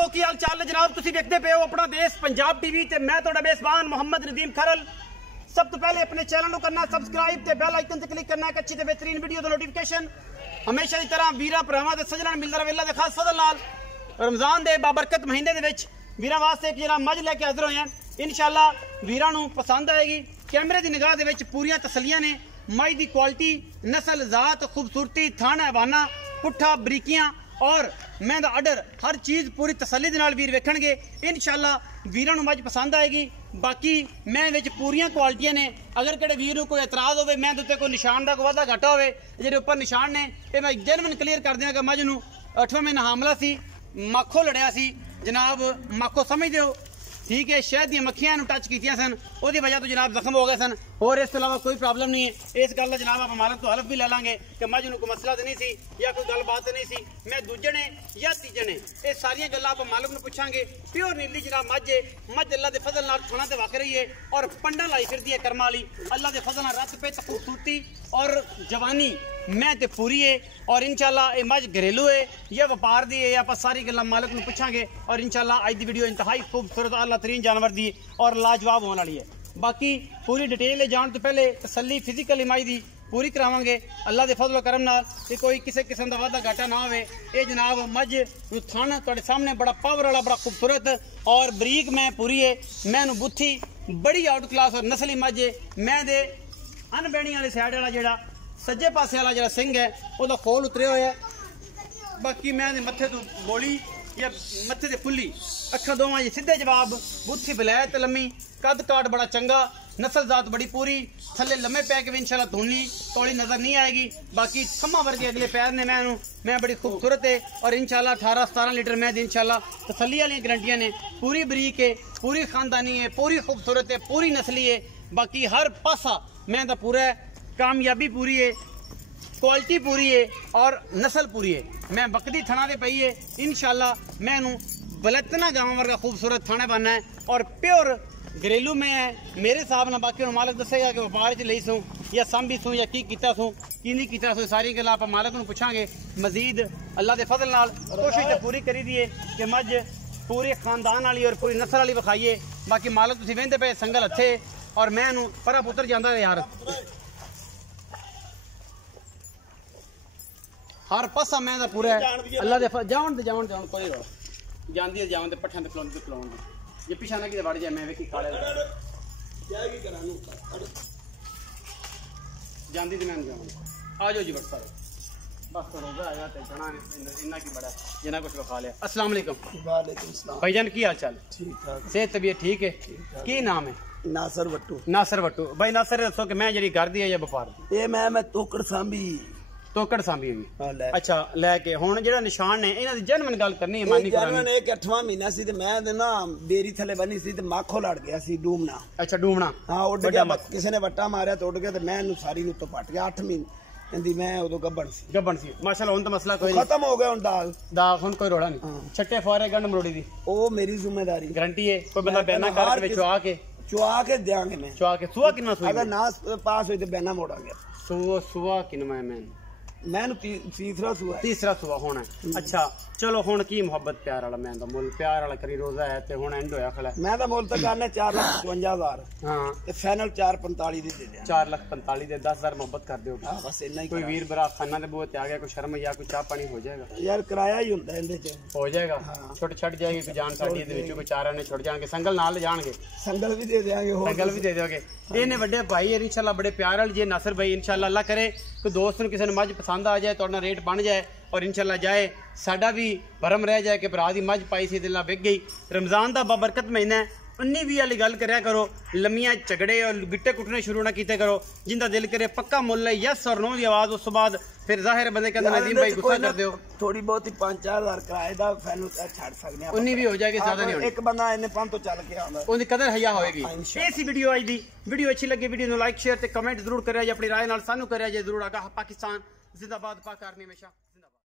दोस्तों की हाल चाल जनाब, तुम देखते पे हो अपना देश पंजाब टीवी ते मैं तुहाडा मेजबान मोहम्मद नदीम खरल। सब तो पहले अपने चैनल को करना सब्सक्राइब ते बेल आइकन ते क्लिक करना एक अच्छी ते बेहतरीन वीडियो दा नोटिफिकेशन हमेशा की तरह वीरा भरावां ते सज्जणां मिलदा रहे अल्लाह दे खास फजल नाल। रमजान दे बाबरकत महीने दे विच वीरा वास्ते एक जरा मज लेके हाजिर होए हैं। इंशाअल्लाह वीरा नूं पसंद आएगी। कैमरे की निगाह दे विच पूरियां तसल्लियां ने। मज की क्वालिटी, नस्ल, जात, खूबसूरती, थाना हवाना, पुट्ठा, बरीकियां और मैं दा आर्डर हर चीज़ पूरी तसल्ली दे नाल वीर वेखणगे। इंशाअल्लाह वीरां नूं मज पसंद आएगी। बाकी मैं विच पूरियां क्वालिटियां ने। अगर किसी वीर नूं कोई एतराज़ होवे, मैं उत्ते कोई निशान का कोई वाधा घाटा होवे, जिहदे उपर निशान ने ये मैं जेनवन क्लीयर कर दियां कि मज नूं 8वें महीना हामला सी, माखो लड़िया सी जनाब। माखो समझते हो, ठीक है। शहद दी मक्खियां टच कीतियां सन, उसकी वजह तो जनाब जख्म हो गए सन। और इस अलावा कोई प्रॉब्लम नहीं है। इस गल जनाब आप मालक तो हल्फ भी ले लांगे कि मज नूं कोई मसला तो नहीं सी या कोई गलबात नहीं सी। मैं दूजे ने या तीजे ने ये सारिया गल्लां आप मालक नूं पुछांगे। प्योर नीली जनाब मज है। मज अल्लाह दे फजल नाल खाना ते वक रही है और पंडा लाई फिरदी है कर्मा वाली। अल्लाह दे फजल नाल रत पे खूबसूरती और जवानी मैं ते पूरी है। और इंशाअल्लाह ये मज घरेलू है या व्यापार दी है, आप सारी गल्लां मालक नूं पुछांगे। और इंशाअल्लाह अज दी वीडियो इंतहाई खूबसूरत आला तरीन जानवर दी और लाजवाब होने वाली है। बाकी पूरी डिटेल जाने तो पहले तसल्ली फिजिकल इमाई दी पूरी करावांगे अल्लाह के फजल करम नाल कि कोई किसी किस्म का वाधा घाटा ना होवे। ये जनाब मज थाना तुहाडे सामने बड़ा पावर वाला, बड़ा खूबसूरत और बरीक मैं पूरी है। मैं बुत्थी बड़ी आउट क्लास और नस्ली मज है। मैं दे अनबैणी वाली साइड वाला जेड़ा सज्जे पासे वाला जेड़ा सिंह है वह खोल उतरे हुए है। बाकी मैं मत्थे तो गोली या मत्थे ते फुल्ली, अखा दोवां सीधे जवाब, बुत्थी बलैत लम्मी, कद काट बड़ा चंगा, नस्ल जात बड़ी पूरी, थले लम्बे पै के भी इंशाल्लाह धुनी तोड़ी नजर नहीं आएगी। बाकी खम्मा वर्गे अगले पैर ने मैं बड़ी खूबसूरत है। और इंशाल्लाह 18-17 लीटर मैं इंशाल्लाह तसल्ली वाली गारंटियां ने। पूरी बरीक है, पूरी खानदानी है, पूरी खूबसूरत है, पूरी नस्ली है। बाकी हर पासा मैं तो पूरा है, कामयाबी पूरी है, क्वालिटी पूरी है और नस्ल पूरी है। मैं बकदी थना दे पई है। इंशाल्लाह मैं बलतना गांव वर्गा खूबसूरत थाने बनना है और प्योर घरेलू में है मेरे हिसाब न। बाकी मालक दसेगा कि व्यापार च लई सूँ या सांभी सूँ या की कीता सूँ की नहीं कीता सूँ, सारी गल्लां आप मालक नूं पुछांगे। मजीद अल्लाह के फजल नाल कोशिश तो पूरी करी दी है कि मज पूरे खानदान वाली और पूरी नस्ल वाली विखाइए। बाकी मालक तुसीं वेंदे पे संगल हथे और मैं परा पुत्र जांदा यार हर पासा मैं पूरा अल्लाह दे जावन कोई जानदी है जावन दे पट्ठियां ते खलोंदी ये पिछा ना कि वड़ जाए। मैं वेखी काले जानदी ते मैं जावन आ जाओ जी बस सारे बस रोजा आया ते जाना इन्ना की बड़ा जिना कुछ खा लिया। अस्सलाम वालेकुम। वालेकुम सलाम भाईजान की हाल चाल? ठीक ठाक, सेहत तबीयत ठीक है? की नाम है? नासर वट्टू। नासर वट्टू भाई नासर दसो कि मैं जी घर दी है या व्यापार दी? ये मैं तोकड़ सांभी तोकड़ सांभी हुई। हाँ, अच्छा लैके हुण जेड़ा निशान ने इन्हां दी जनमन गल करनी है, मानी करानी। एक 8वां महीना सी ते मैं ना बेरी थले बनी सी ते माखो लड़ गया सी डूमना। अच्छा डूमना, हाँ उड़ गया, किसी ने वट्टा मारिया तो उड़ गया ते मैं सारी नूं तो पट गया। 8 महीने दी मैं उदों गब्बन सी माशाल्लाह। हुण तो मसला कोई नहीं, खत्म हो गया। हुण दाग हुण कोई रोड़ा नहीं। छट्टे फौरे गंढ मरोड़ी दी ओ मेरी जिम्मेदारी, गारंटी है। कोई बंदा बयाना कर के चुआ के देंगे। मैं चुआ के सुआ कितना सुई अगर ना पास हुई तो बयाना मोड़ांगे। सुआ कितना मैं तीसरा सुआ होना है। अच्छा चलो हुण की मुहब्बत प्यार वाला मैं मुल प्यार वाला करी रोजा है ते हुण एंड होया खला। मैं तो मुल तक करने 4,55,000 हां ते फाइनल 4,45 दे दे 4,45 दे 10,000 मुहब्बत कर दियो। हां बस इतना ही। कोई वीर बरा खाना दे बोते आ गया, कोई शर्म या कोई चाह पानी हो जाएगा यार, किराया ही हुंदा इंदे च हो जाएगा। छुट छट जाएगी कोई जान साडी दे विच कोई चारा ने छुट जाणगे, संगल नाल ले जाणगे, संगल भी दे देंगे, संगल भी दे दोगे। इन्हें बड़े भाई इंशाल्लाह बड़े प्यार वाले जे नासर भाई इंशाल्लाह अल्लाह करे कोई दोस्त किसी ने मज पसंद आ जाए तो रेट बन जाए और इंशाल्लाह जाए साडा भी भरम रह जाए कि भरा दी मज पाई सी दिला बिक गई। रमजान का बाबरकत महीना है, 19-20 वाली गल करया करो, लम्मियां झगड़े और गिट्टे कुटने शुरू ना कीते करो। जिंदा दिल करे पक्का मुल है यस और नो की आवाज, उस बाद फिर जाहिर बंदे कहते नदीम भाई गुस्सा कर दियो। थोड़ी बहुत ही 5-4 किराए दा फाइनल छड़ सकने हैं, 19 भी हो जाएगी, ज्यादा नहीं होनी। एक बंदा इन्ने 5 तो चल के आंदा ओदी कदर हया होएगी। ऐसी वीडियो आज दी वीडियो अच्छी लगी वीडियो नु लाइक शेयर ते कमेंट जरूर करिया जे, अपनी राय नाल सानू करिया जे जरूर। आगा पाकिस्तान जिंदाबाद, पाक आर्मी हमेशा।